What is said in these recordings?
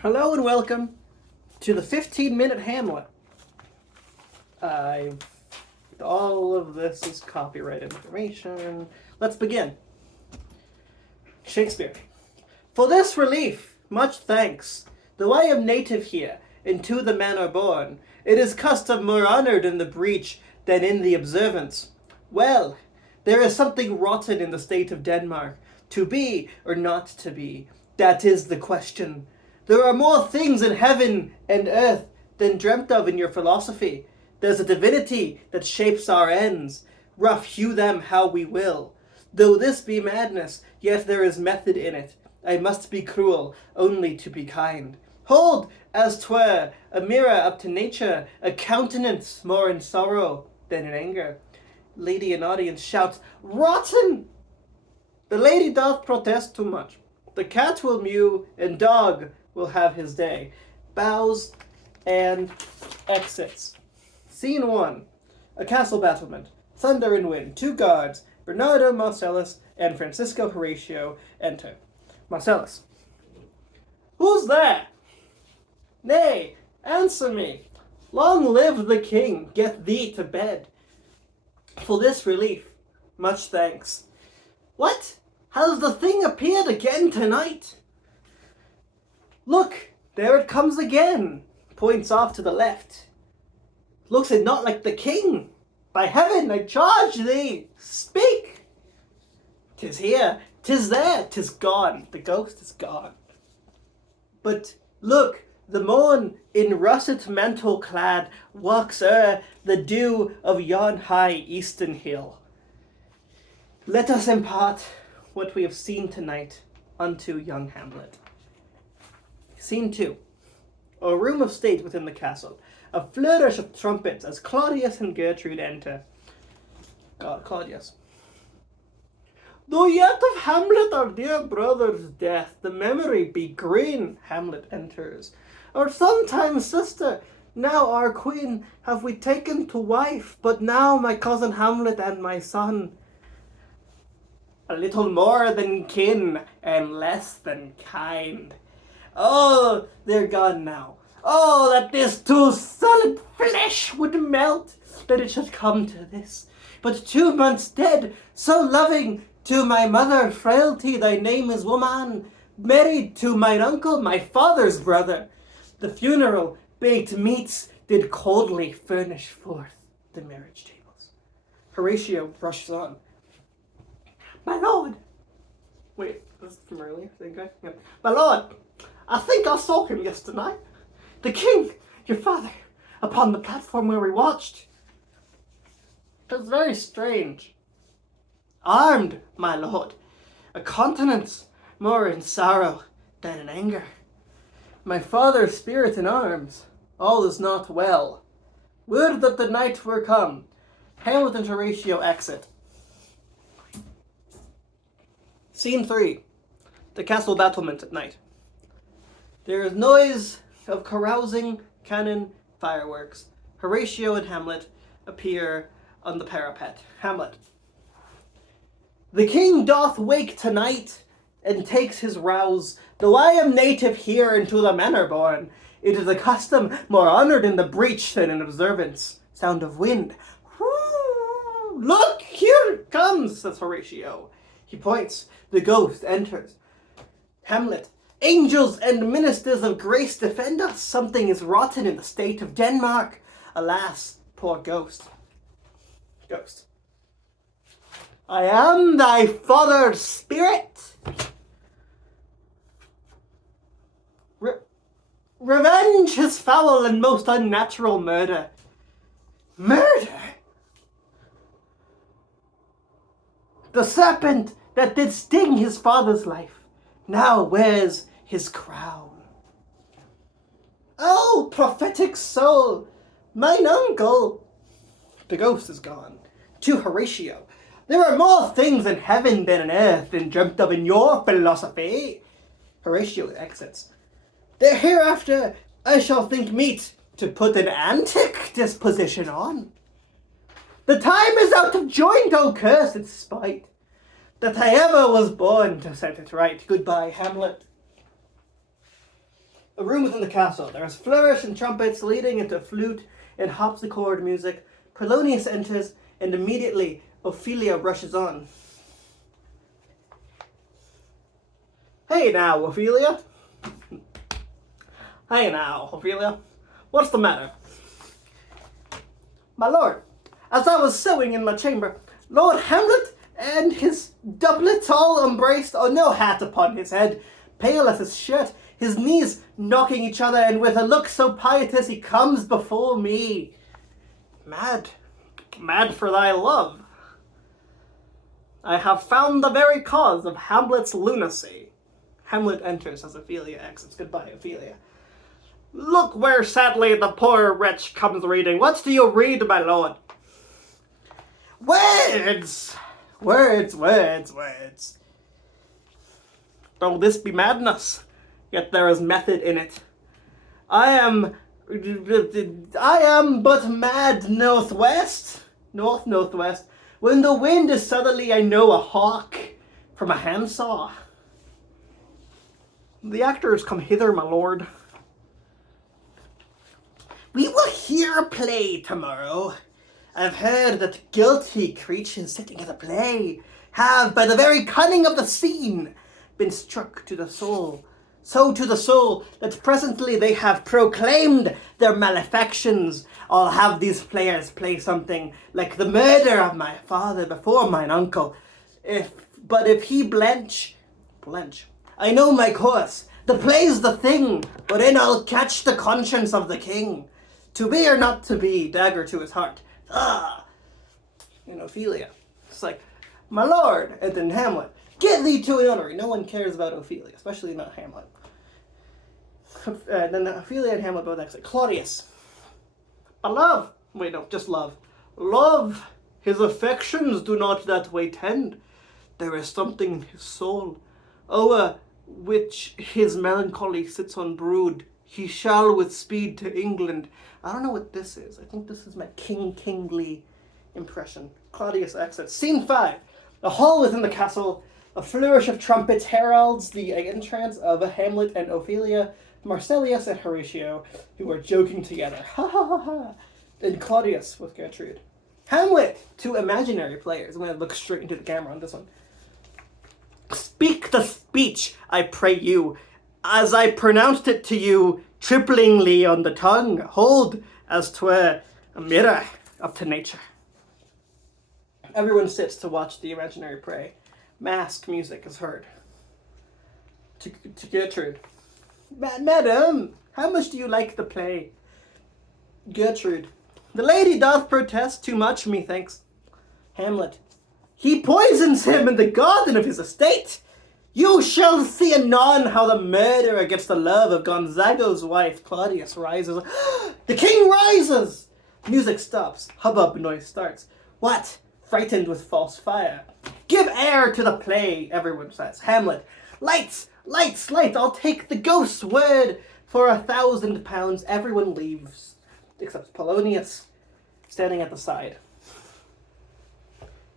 Hello and welcome to the 15-minute Hamlet. All of this is copyright information. Let's begin. Shakespeare. For this relief, much thanks. Though I am native here, and to the manor born, it is custom more honoured in the breach than in the observance. Well, there is something rotten in the state of Denmark. To be or not to be, that is the question. There are more things in heaven and earth than dreamt of in your philosophy. There's a divinity that shapes our ends. Rough hew them how we will. Though this be madness, yet there is method in it. I must be cruel, only to be kind. Hold, as 'twere, a mirror up to nature, a countenance more in sorrow than in anger. Lady in audience shouts, "Rotten!" The lady doth protest too much. The cat will mew, and dog will have his day. Bows and exits. Scene 1. A castle battlement. Thunder and wind. 2 guards. Bernardo, Marcellus, and Francisco Horatio enter. Marcellus. Who's there? Nay, answer me. Long live the king. Get thee to bed. For this relief, much thanks. What? Has the thing appeared again tonight? Look, there it comes again. Points off to the left. Looks it not like the king? By heaven, I charge thee, speak. 'Tis here, 'tis there, 'tis gone. The ghost is gone. But look, the morn, in russet mantle clad, walks o'er the dew of yon high eastern hill. Let us impart what we have seen tonight unto young Hamlet. Scene 2. A room of state within the castle. A flourish of trumpets as Claudius and Gertrude enter. Claudius. Though yet of Hamlet our dear brother's death the memory be green, Hamlet enters. Our sometime sister, now our queen, have we taken to wife, but now my cousin Hamlet and my son. A little more than kin and less than kind. Oh, they're gone now. Oh, that this too solid flesh would melt, that it should come to this. But 2 months dead, so loving to my mother, frailty, thy name is woman, married to mine uncle, my father's brother. The funeral, baked meats, did coldly furnish forth the marriage tables. Horatio rushes on. My lord! Wait, this is from earlier, same guy? Yeah. My lord! I think I saw him yesterday. The king, your father, upon the platform where we watched. It was very strange. Armed, my lord, a countenance more in sorrow than in anger. My father's spirit in arms, all is not well. Would that the night were come. Hamlet and Horatio exit. Scene 3. The castle battlement at night. There is noise of carousing, cannon, fireworks. Horatio and Hamlet appear on the parapet. Hamlet. The king doth wake tonight, and takes his rouse. Though I am native here and to the manor born, it is a custom more honoured in the breach than in observance. Sound of wind. Whoo! Look, here it comes, says Horatio. He points. The ghost enters. Hamlet. Angels and ministers of grace defend us. Something is rotten in the state of Denmark. Alas, poor ghost. Ghost. I am thy father's spirit. Revenge his foul and most unnatural murder. Murder? The serpent that did sting his father's life now wears his crown. Oh, prophetic soul, mine uncle. The ghost is gone. To Horatio. There are more things in heaven than in earth than dreamt of in your philosophy. Horatio exits. The hereafter I shall think meet to put an antic disposition on. The time is out of joint, O cursed spite, that I ever was born to set it right. Goodbye, Hamlet. A room within the castle. There is flourish and trumpets leading into flute and harpsichord music. Polonius enters, and immediately Ophelia rushes on. Hey now, Ophelia. Hey now, Ophelia. What's the matter? My lord, as I was sewing in my chamber, Lord Hamlet and his doublet all embraced, no hat upon his head, pale as his shirt, his knees knocking each other, and with a look so piteous he comes before me. Mad for thy love. I have found the very cause of Hamlet's lunacy. Hamlet enters as Ophelia exits. Goodbye, Ophelia. Look where sadly the poor wretch comes reading. What do you read, my lord? Words! Words. Though this be madness, yet there is method in it. I am but mad northwest, when the wind is southerly, I know a hawk from a handsaw. The actors come hither, my lord. We will hear a play tomorrow. I've heard that guilty creatures sitting at a play have, by the very cunning of the scene, been struck to the soul. So to the soul that presently they have proclaimed their malefactions. I'll have these players play something like the murder of my father before mine uncle. But if he blench, I know my course. The play's the thing, but in I'll catch the conscience of the king. To be or not to be, dagger to his heart. Ophelia. It's like, my lord, and then Hamlet. Get thee to a nunnery. No one cares about Ophelia, especially not Hamlet. Then Ophelia and Hamlet both exit. Claudius. Love. Wait, no, just love. Love. His affections do not that way tend. There is something in his soul, o'er which his melancholy sits on brood. He shall with speed to England. I don't know what this is. I think this is my kingly impression. Claudius exits. Scene 5. A hall within the castle. A flourish of trumpets heralds the entrance of Hamlet and Ophelia, Marcellus and Horatio, who are joking together. Ha ha ha ha. And Claudius with Gertrude. Hamlet to imaginary players. I'm going to look straight into the camera on this one. Speak the speech, I pray you, as I pronounced it to you, triplingly on the tongue. Hold as 'twere a mirror up to nature. Everyone sits to watch the imaginary play. Mask music is heard. To Gertrude. Madam, how much do you like the play? Gertrude. The lady doth protest too much, methinks. Hamlet. He poisons him in the garden of his estate. You shall see anon how the murderer gets the love of Gonzago's wife. Claudius rises. The king rises! Music stops. Hubbub noise starts. What? Frightened with false fire. Give air to the play, everyone says. Hamlet. Lights! I'll take the ghost's word for £1,000. Everyone leaves, except Polonius, standing at the side.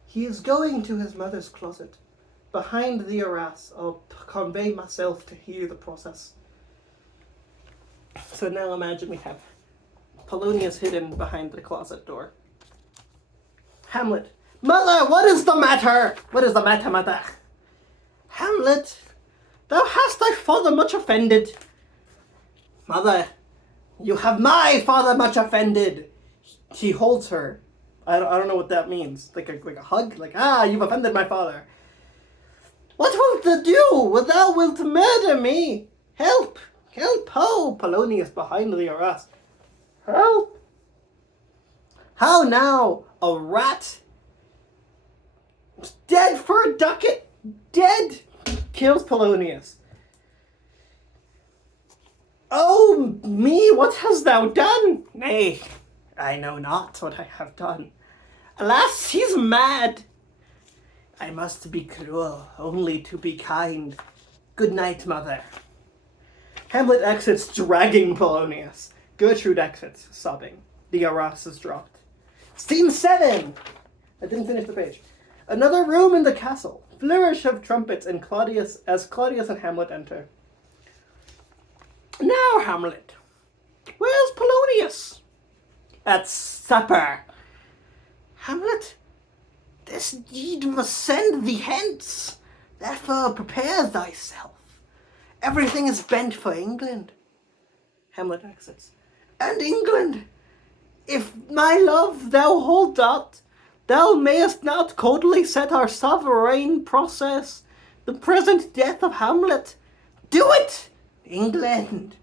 He is going to his mother's closet. Behind the arras, I'll convey myself to hear the process. So now imagine we have Polonius hidden behind the closet door. Hamlet. Mother, what is the matter? What is the matter, mother? Hamlet, thou hast thy father much offended. Mother, you have my father much offended. He holds her. I don't know what that means. Like a hug? Like, you've offended my father. What wilt thou do? Thou wilt murder me. Help! Ho! Polonius behind the arras. Help! How now? A rat? Dead for a ducat? Dead! Kills Polonius. Oh me, what hast thou done? Nay, I know not what I have done. Alas, he's mad. I must be cruel, only to be kind. Good night, mother. Hamlet exits, dragging Polonius. Gertrude exits, sobbing. The arras is dropped. Scene 7! I didn't finish the page. Another room in the castle. Flourish of trumpets and Claudius and Hamlet enter. Now, Poor Hamlet. Where's Polonius? At supper. Hamlet, this deed must send thee hence. Therefore prepare thyself. Everything is bent for England. Hamlet exits. And England, if my love thou hold not, thou mayest not coldly set our sovereign process the present death of Hamlet. Do it, England.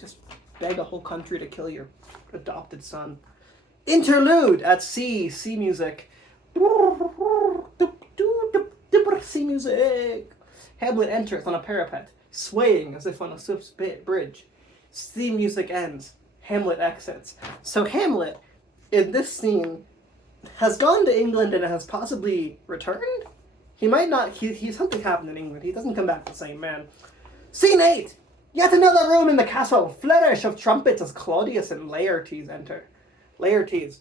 Just beg a whole country to kill your adopted son. Interlude at sea music. Sea music. Hamlet enters on a parapet, swaying as if on a swift's bridge. Sea music ends. Hamlet exits. So Hamlet, in this scene, has gone to England and has possibly returned? He might not, something happened in England. He doesn't come back the same man. Scene 8! Yet another room in the castle. Flourish of trumpets as Claudius and Laertes enter. Laertes.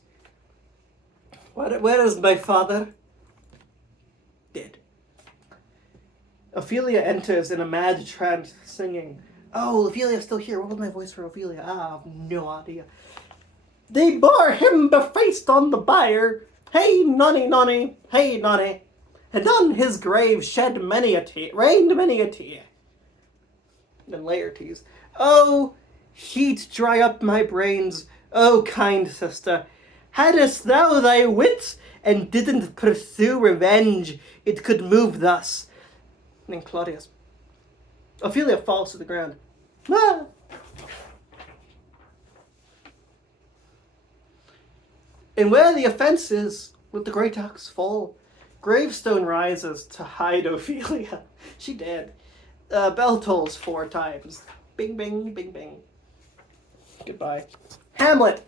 Where is my father? Dead. Ophelia enters in a mad trance, singing. Oh, Ophelia's still here. What was my voice for Ophelia? I have no idea. They bore him defaced on the bier. Hey, nonny, nonny, hey, nonny. And on his grave shed many a tear, rained many a tear. Then Laertes. Oh, heat dry up my brains, oh kind sister. Hadst thou thy wits, and didn't pursue revenge, it could move thus. And then Claudius. Ophelia falls to the ground. Ah! And where the offence is, will the great axe fall. Gravestone rises to hide Ophelia. She dead. Bell tolls 4 times. Bing, bing, bing, bing. Goodbye. Hamlet.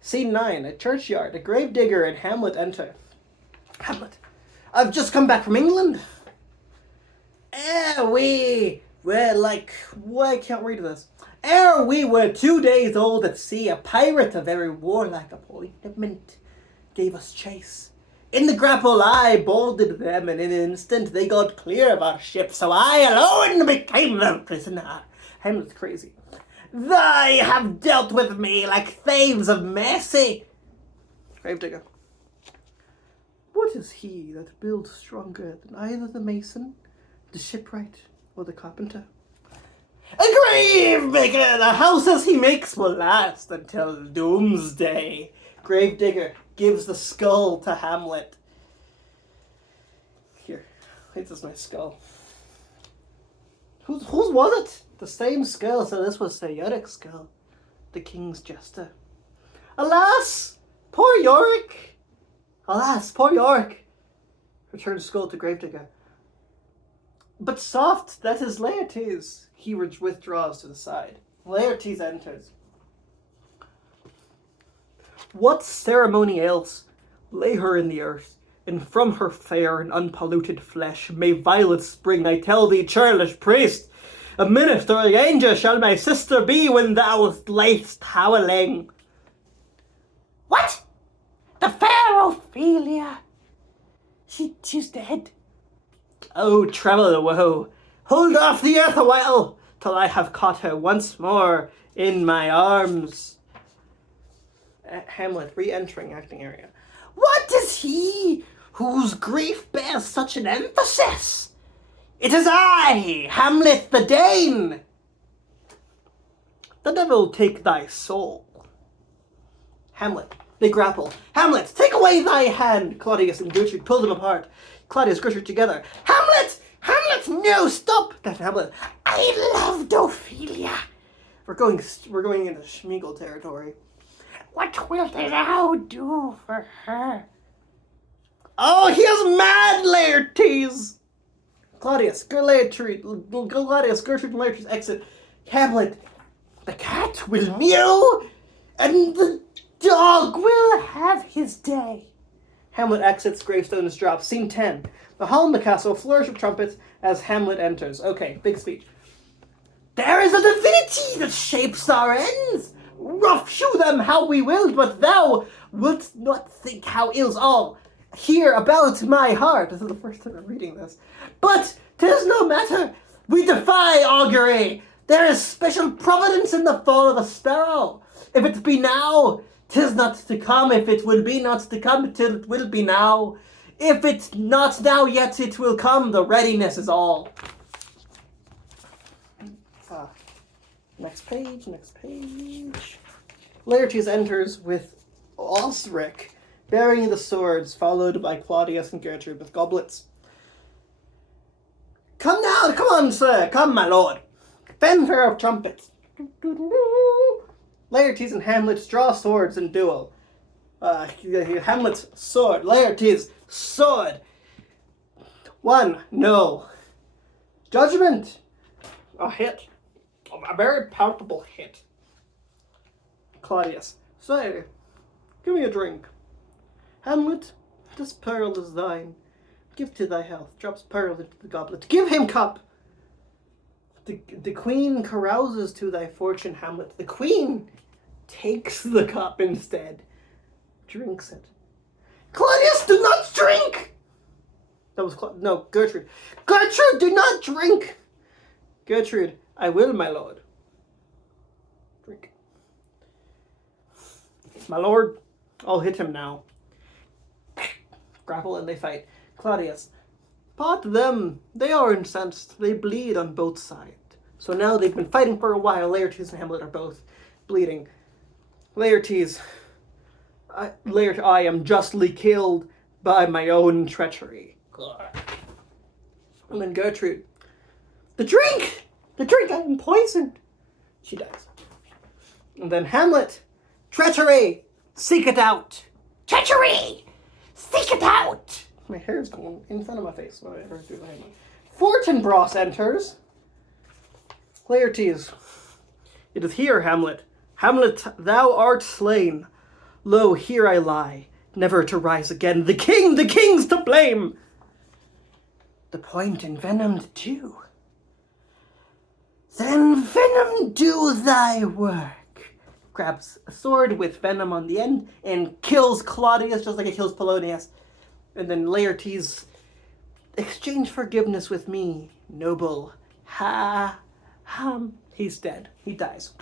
Scene 9. A churchyard. A gravedigger and Hamlet enter. Hamlet. I've just come back from England. We can't read this. Ere we were 2 days old at sea, a pirate of very warlike appointment gave us chase. In the grapple I boarded them, and in an instant they got clear of our ship, so I alone became their prisoner. Hamlet's crazy. They have dealt with me like thaves of mercy. Gravedigger. What is he that builds stronger than either the mason, the shipwright, or the carpenter? A grave-maker! The houses he makes will last until doomsday. Gravedigger gives the skull to Hamlet. Here, this is my skull. Whose was it? The same skull, so this was Sir Yorick's skull, the king's jester. Alas, poor Yorick! Alas, poor Yorick! Returns skull to Gravedigger. But soft, that is Laertes. He withdraws to the side. Laertes enters. What ceremony else? Lay her in the earth, and from her fair and unpolluted flesh may violets spring, I tell thee, churlish priest. A ministering angel shall my sister be when thou lay'st howling. What? The fair Ophelia? She's dead. Oh, travel woe, hold off the earth a while, till I have caught her once more in my arms. Hamlet, re-entering acting area. What is he whose grief bears such an emphasis? It is I, Hamlet the Dane. The devil take thy soul. Hamlet, they grapple. Hamlet, take away thy hand. Claudius and Gertrude pull them apart. Claudius, Gertrude together. Hamlet! Hamlet, no, stop! Then Hamlet, I loved Ophelia. We're going into Schmeagol territory. What wilt thou do for her? Oh, he is mad, Laertes! Claudius, Gertrude, and Laertes exit. Hamlet, the cat will meow, and the dog will have his day. Hamlet exits, gravestone is dropped. Scene 10. The hall in the castle, flourish of trumpets as Hamlet enters. Okay, big speech. There is a divinity that shapes our ends. Rough shew them how we will, but thou wilt not think how ills all here about my heart. This is the first time I'm reading this. But 'tis no matter. We defy augury. There is special providence in the fall of a sparrow. If it be now, 'tis not to come. If it will be not to come, till it will be now. If it's not now yet, it will come. The readiness is all. Next page, next page. Laertes enters with Osric, bearing the swords, followed by Claudius and Gertrude with goblets. Come now, come on, sir, come, my lord. Fanfare of trumpets. Laertes and Hamlet draw swords in duel. Hamlet's sword, Laertes' sword. 1, no. Judgment. A hit. A very palpable hit. Claudius. Say, give me a drink. Hamlet, this pearl is thine. Give to thy health. Drops pearl into the goblet. Give him cup. The queen carouses to thy fortune, Hamlet. The queen takes the cup instead. Drinks it. Claudius, do not drink! That was no, Gertrude. Gertrude, do not drink! Gertrude, I will, my lord. Drink. My lord, I'll hit him now. Grapple and they fight. Claudius, part them. They are incensed. They bleed on both sides. So now they've been fighting for a while. Laertes and Hamlet are both bleeding. Laertes, I am justly killed by my own treachery. And then Gertrude, the drink, I am poisoned. She dies. And then Hamlet, treachery, seek it out. Treachery, seek it out. My hair is going in front of my face. Fortinbras enters. Laertes, it is here, Hamlet. Hamlet, thou art slain. Lo, here I lie, never to rise again. The king's to blame. The point envenomed too. Then venom do thy work. Grabs a sword with venom on the end and kills Claudius just like it kills Polonius. And then Laertes, exchange forgiveness with me, noble. He's dead. He dies.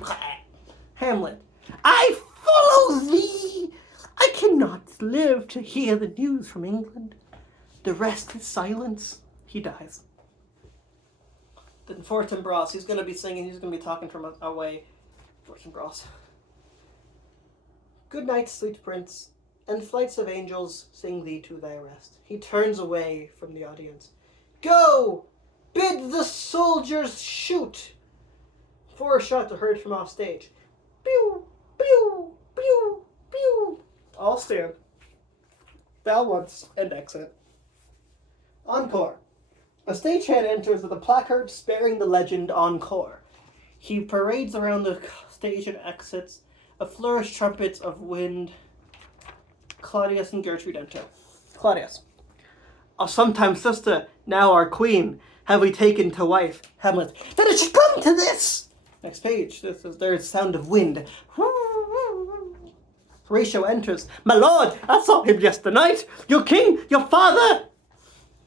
Hamlet, I follow thee. I cannot live to hear the news from England. The rest is silence. He dies. Then Fortinbras, he's going to be singing, he's going to be talking from away. Fortinbras. Good night, sweet prince, and flights of angels sing thee to thy rest. He turns away from the audience. Go! Bid the soldiers shoot! 4 shots are heard from off stage. Pew! Pew! Pew! Pew! All stand. Bow once and exit. Encore. A stagehand enters with a placard bearing the legend Encore. He parades around the stage and exits. A flourish trumpets of wind. Claudius and Gertrude enter. Claudius. Our sometime sister, now our queen, have we taken to wife. Hamlet. That it should come to this! Next page. There's sound of wind. Horatio enters. My lord, I saw him yesternight. Your king, your father.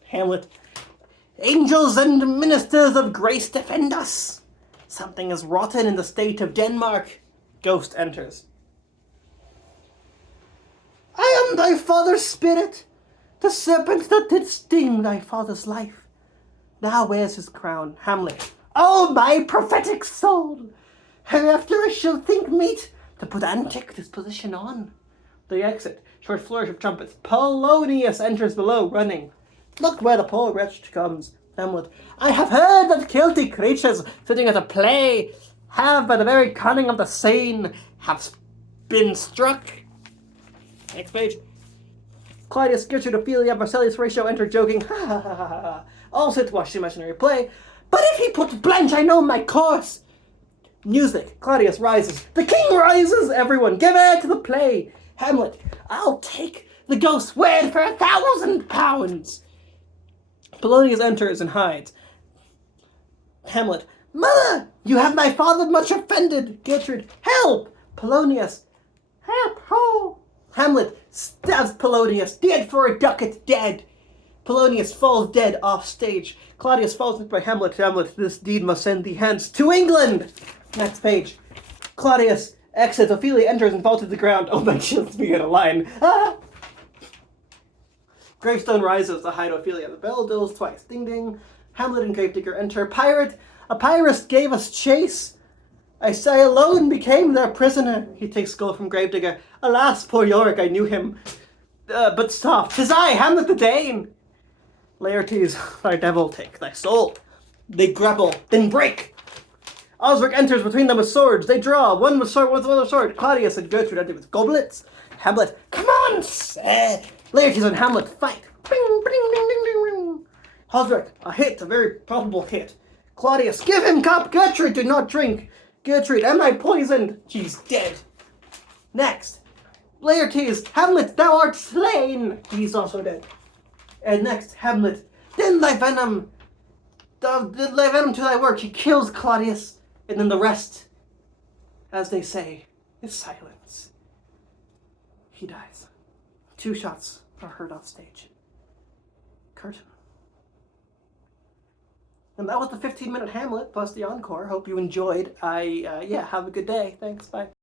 Hamlet. Angels and ministers of grace defend us. Something is rotten in the state of Denmark. Ghost enters. I am thy father's spirit, the serpent that did sting thy father's life. Now wears his crown. Hamlet. Oh, my prophetic soul! Hereafter I shall think meet to put antic disposition on. They exit. Short flourish of trumpets. Polonius enters below, running. Look where the poor wretch comes. Hamlet. I have heard that Celtic creatures sitting at a play have, by the very cunning of the Seine, have been struck. Next page. Claudius, Gertrude, Ophelia, Marcellus, Horatio enter joking. Ha ha ha ha ha. All sit to watch the imaginary play. But if he puts blanche, I know my course. Music. Claudius rises. The king rises. Everyone, give air to the play. Hamlet. I'll take the ghost's word for 1,000 pounds. Polonius enters and hides. Hamlet. Mother, you have my father much offended. Gertrude. Help. Polonius. Help. Oh. Hamlet stabs Polonius. Dead for a ducat. Dead. Polonius falls dead off stage. Claudius falls by Hamlet. Hamlet, this deed must send thee hence to England. Next page. Claudius exits. Ophelia enters and falls to the ground. Oh, that chills me in a line. Ah! Gravestone rises to hide Ophelia. The bell dills twice. Ding ding. Hamlet and Gravedigger enter. Pirate, a pirate gave us chase. I alone became their prisoner. He takes skull from Gravedigger. Alas, poor Yorick, I knew him. But stop. 'Tis I, Hamlet the Dane. Laertes, thy devil take thy soul. They grapple, then break. Osric enters between them with swords. They draw, one with sword, one with another sword. Claudius and Gertrude enter with goblets. Hamlet, come on! Laertes and Hamlet fight. Bing, bing, ding, ding, ding, ding. Osric, a hit, a very probable hit. Claudius, give him cup. Gertrude, do not drink. Gertrude, am I poisoned? She's dead. Next. Laertes, Hamlet, thou art slain. He's also dead. And next, Hamlet, then thy venom to thy work. He kills Claudius, and then the rest, as they say, is silence. He dies. 2 shots are heard off stage. Curtain. And that was the 15-minute Hamlet plus the encore. Hope you enjoyed. Have a good day. Thanks. Bye.